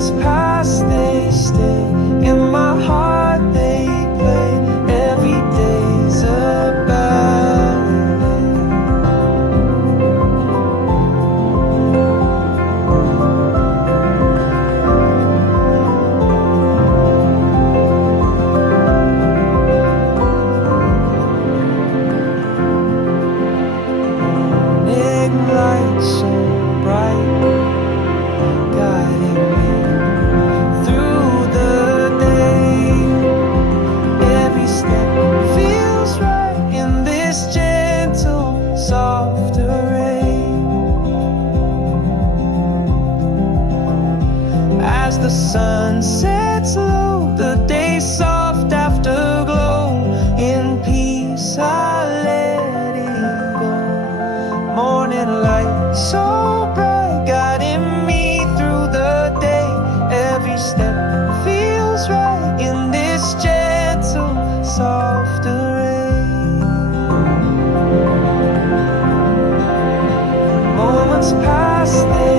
Moments pass, they stay in my heart, they play. Every day's a ballet. Morning light so bright, guiding me through the day. Every step feels right in this gentle, soft rain. As the sun sets low, the day's soft afterglow. In peace I let it go. Morning light so bright, guiding me through the day. Every step feels right in this gentle, soft rain. Moments pass, they